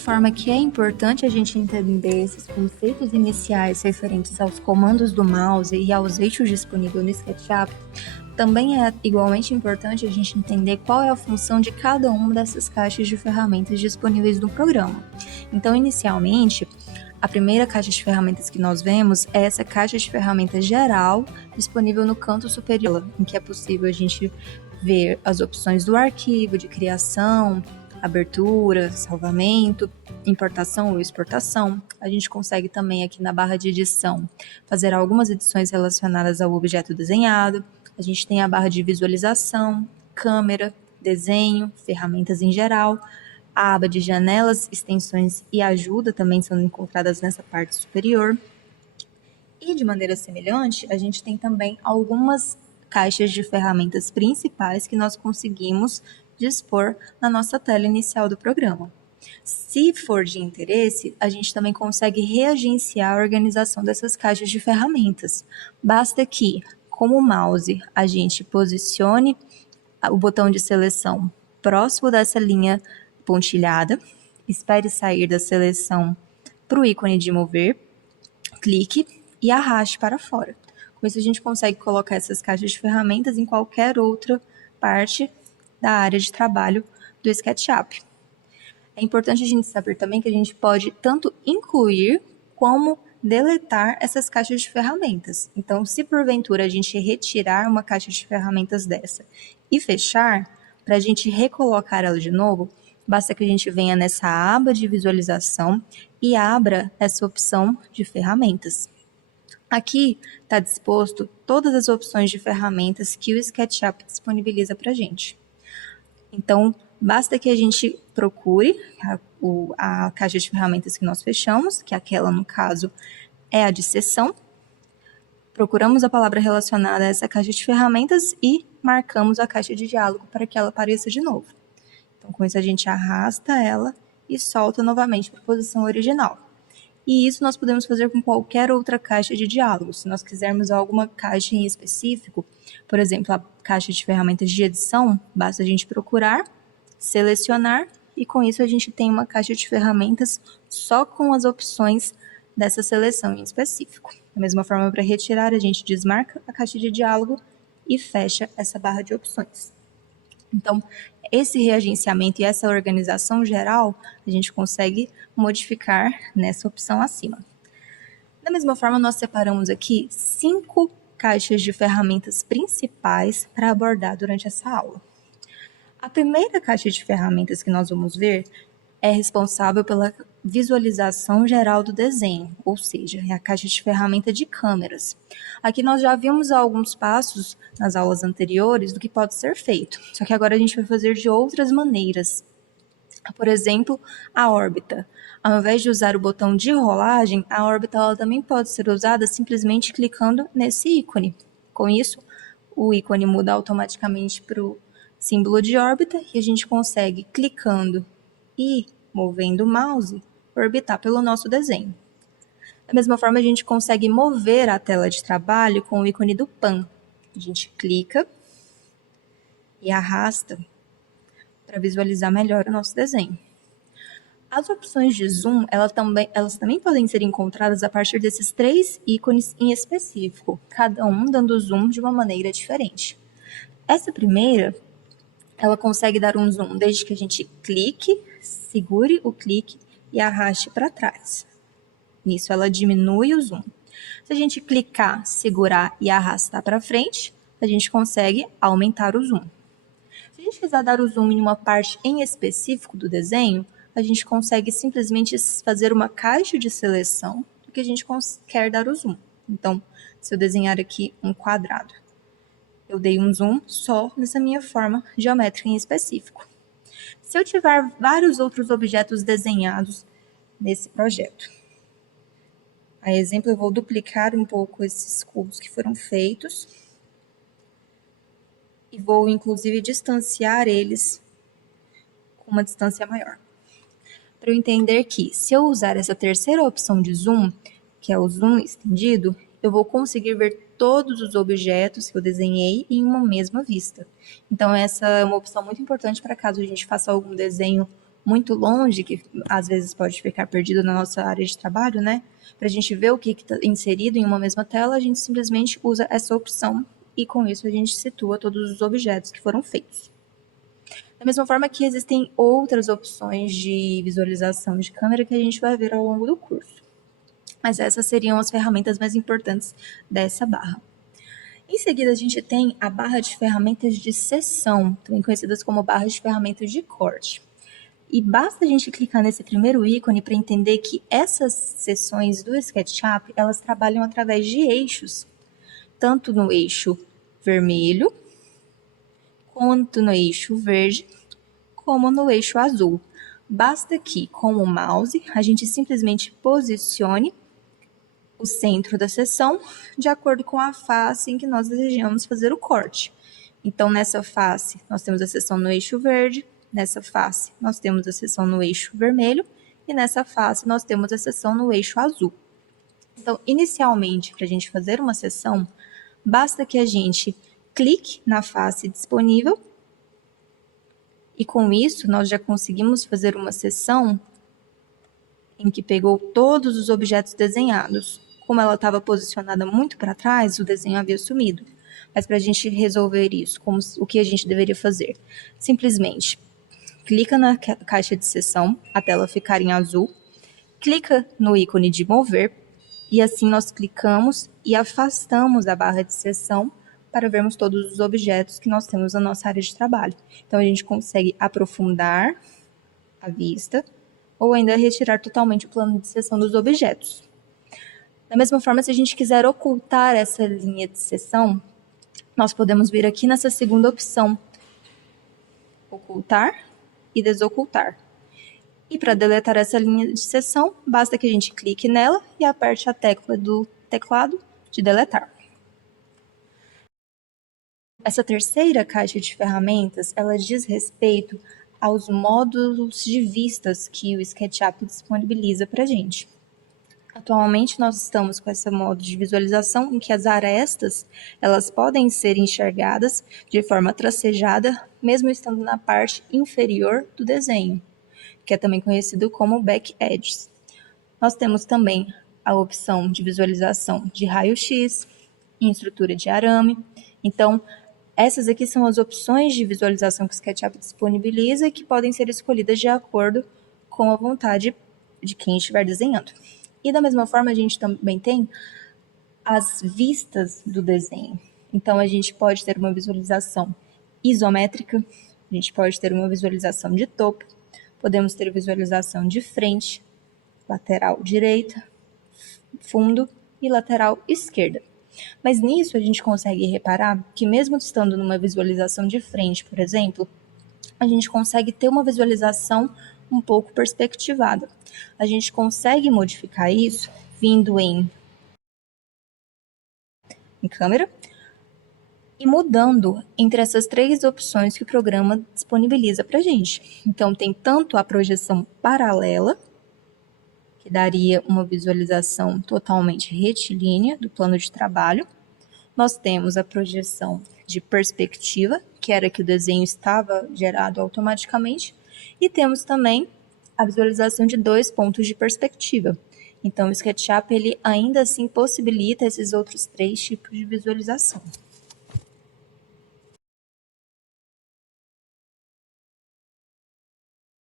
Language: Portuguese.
forma que é importante a gente entender esses conceitos iniciais referentes aos comandos do mouse e aos eixos disponíveis no SketchUp, também é igualmente importante a gente entender qual é a função de cada uma dessas caixas de ferramentas disponíveis no programa. Então, inicialmente, a primeira caixa de ferramentas que nós vemos é essa caixa de ferramentas geral disponível no canto superior, em que é possível a gente ver as opções do arquivo, de criação, abertura, salvamento, importação ou exportação. A gente consegue também aqui na barra de edição fazer algumas edições relacionadas ao objeto desenhado. A gente tem a barra de visualização, câmera, desenho, ferramentas em geral. A aba de janelas, extensões e ajuda também são encontradas nessa parte superior. E de maneira semelhante, a gente tem também algumas caixas de ferramentas principais que nós conseguimos dispor na nossa tela inicial do programa. Se for de interesse, a gente também consegue reagenciar a organização dessas caixas de ferramentas. Basta que, com o mouse, a gente posicione o botão de seleção próximo dessa linha pontilhada, espere sair da seleção para o ícone de mover, clique e arraste para fora. Com isso a gente consegue colocar essas caixas de ferramentas em qualquer outra parte da área de trabalho do SketchUp. É importante a gente saber também que a gente pode tanto incluir como deletar essas caixas de ferramentas. Então, se porventura a gente retirar uma caixa de ferramentas dessa e fechar, para a gente recolocar ela de novo, basta que a gente venha nessa aba de visualização e abra essa opção de ferramentas. Aqui está disposto todas as opções de ferramentas que o SketchUp disponibiliza para a gente. Então, basta que a gente procure a caixa de ferramentas que nós fechamos, que aquela, no caso, é a de seção. Procuramos a palavra relacionada a essa caixa de ferramentas e marcamos a caixa de diálogo para que ela apareça de novo. Então, com isso, a gente arrasta ela e solta novamente para a posição original. E isso nós podemos fazer com qualquer outra caixa de diálogo. Se nós quisermos alguma caixa em específico, por exemplo, a caixa de ferramentas de edição, basta a gente procurar, selecionar e com isso a gente tem uma caixa de ferramentas só com as opções dessa seleção em específico. Da mesma forma, para retirar, a gente desmarca a caixa de diálogo e fecha essa barra de opções. Então, esse reagenciamento e essa organização geral, a gente consegue modificar nessa opção acima. Da mesma forma, nós separamos aqui 5 caixas de ferramentas principais para abordar durante essa aula. A primeira caixa de ferramentas que nós vamos ver é responsável pela visualização geral do desenho, ou seja, é a caixa de ferramenta de câmeras. Aqui nós já vimos alguns passos nas aulas anteriores do que pode ser feito, só que agora a gente vai fazer de outras maneiras. Por exemplo, a órbita. Ao invés de usar o botão de rolagem, a órbita ela também pode ser usada simplesmente clicando nesse ícone. Com isso, o ícone muda automaticamente para o símbolo de órbita e a gente consegue, clicando e movendo o mouse, orbitar pelo nosso desenho. Da mesma forma, a gente consegue mover a tela de trabalho com o ícone do pan. A gente clica e arrasta para visualizar melhor o nosso desenho. As opções de zoom, elas também podem ser encontradas a partir desses 3 ícones em específico, cada um dando zoom de uma maneira diferente. Essa primeira, ela consegue dar um zoom desde que a gente clique, segure o clique e arraste para trás. Nisso, ela diminui o zoom. Se a gente clicar, segurar e arrastar para frente, a gente consegue aumentar o zoom. Se a gente quiser dar o zoom em uma parte em específico do desenho, a gente consegue simplesmente fazer uma caixa de seleção do que a gente quer dar o zoom. Então, se eu desenhar aqui um quadrado, eu dei um zoom só nessa minha forma geométrica em específico. Se eu tiver vários outros objetos desenhados nesse projeto, a exemplo, eu vou duplicar um pouco esses cubos que foram feitos e vou, inclusive, distanciar eles com uma distância maior. Para eu entender que, se eu usar essa terceira opção de zoom, que é o zoom estendido, eu vou conseguir ver todos os objetos que eu desenhei em uma mesma vista. Então, essa é uma opção muito importante para caso a gente faça algum desenho muito longe, que às vezes pode ficar perdido na nossa área de trabalho, né? Para a gente ver o que está inserido em uma mesma tela, a gente simplesmente usa essa opção e com isso a gente situa todos os objetos que foram feitos. Da mesma forma que existem outras opções de visualização de câmera que a gente vai ver ao longo do curso. Mas essas seriam as ferramentas mais importantes dessa barra. Em seguida, a gente tem a barra de ferramentas de seção, também conhecidas como barra de ferramentas de corte. E basta a gente clicar nesse primeiro ícone para entender que essas seções do SketchUp, elas trabalham através de eixos, tanto no eixo vermelho, quanto no eixo verde, como no eixo azul. Basta que, com o mouse, a gente simplesmente posicione o centro da seção de acordo com a face em que nós desejamos fazer o corte. Então, nessa face, nós temos a seção no eixo verde, nessa face, nós temos a seção no eixo vermelho, e nessa face, nós temos a seção no eixo azul. Então, inicialmente, para a gente fazer uma seção, basta que a gente clique na face disponível, e com isso, nós já conseguimos fazer uma seção em que pegou todos os objetos desenhados. Como ela estava posicionada muito para trás, o desenho havia sumido. Mas para a gente resolver isso, o que a gente deveria fazer? Simplesmente clica na caixa de seção, a tela ficar em azul, clica no ícone de mover, e assim nós clicamos e afastamos a barra de seção para vermos todos os objetos que nós temos na nossa área de trabalho. Então, a gente consegue aprofundar a vista ou ainda retirar totalmente o plano de seção dos objetos. Da mesma forma, se a gente quiser ocultar essa linha de seção, nós podemos vir aqui nessa segunda opção, ocultar e desocultar. E para deletar essa linha de seção, basta que a gente clique nela e aperte a tecla do teclado de deletar. Essa terceira caixa de ferramentas, ela diz respeito aos módulos de vistas que o SketchUp disponibiliza para a gente. Atualmente, nós estamos com esse modo de visualização em que as arestas elas podem ser enxergadas de forma tracejada, mesmo estando na parte inferior do desenho, que é também conhecido como back edges. Nós temos também a opção de visualização de raio-x, em estrutura de arame. Então, essas aqui são as opções de visualização que o SketchUp disponibiliza e que podem ser escolhidas de acordo com a vontade de quem estiver desenhando. E da mesma forma, a gente também tem as vistas do desenho. Então, a gente pode ter uma visualização isométrica, a gente pode ter uma visualização de topo, podemos ter visualização de frente, lateral direita, fundo e lateral esquerda. Mas nisso a gente consegue reparar que mesmo estando numa visualização de frente, por exemplo, a gente consegue ter uma visualização um pouco perspectivada. A gente consegue modificar isso vindo em câmera e mudando entre essas três opções que o programa disponibiliza para a gente. Então, tem tanto a projeção paralela, que daria uma visualização totalmente retilínea do plano de trabalho. Nós temos a projeção de perspectiva, que era que o desenho estava gerado automaticamente, e temos também a visualização de 2 pontos de perspectiva. Então, o SketchUp ele ainda assim possibilita esses outros 3 tipos de visualização.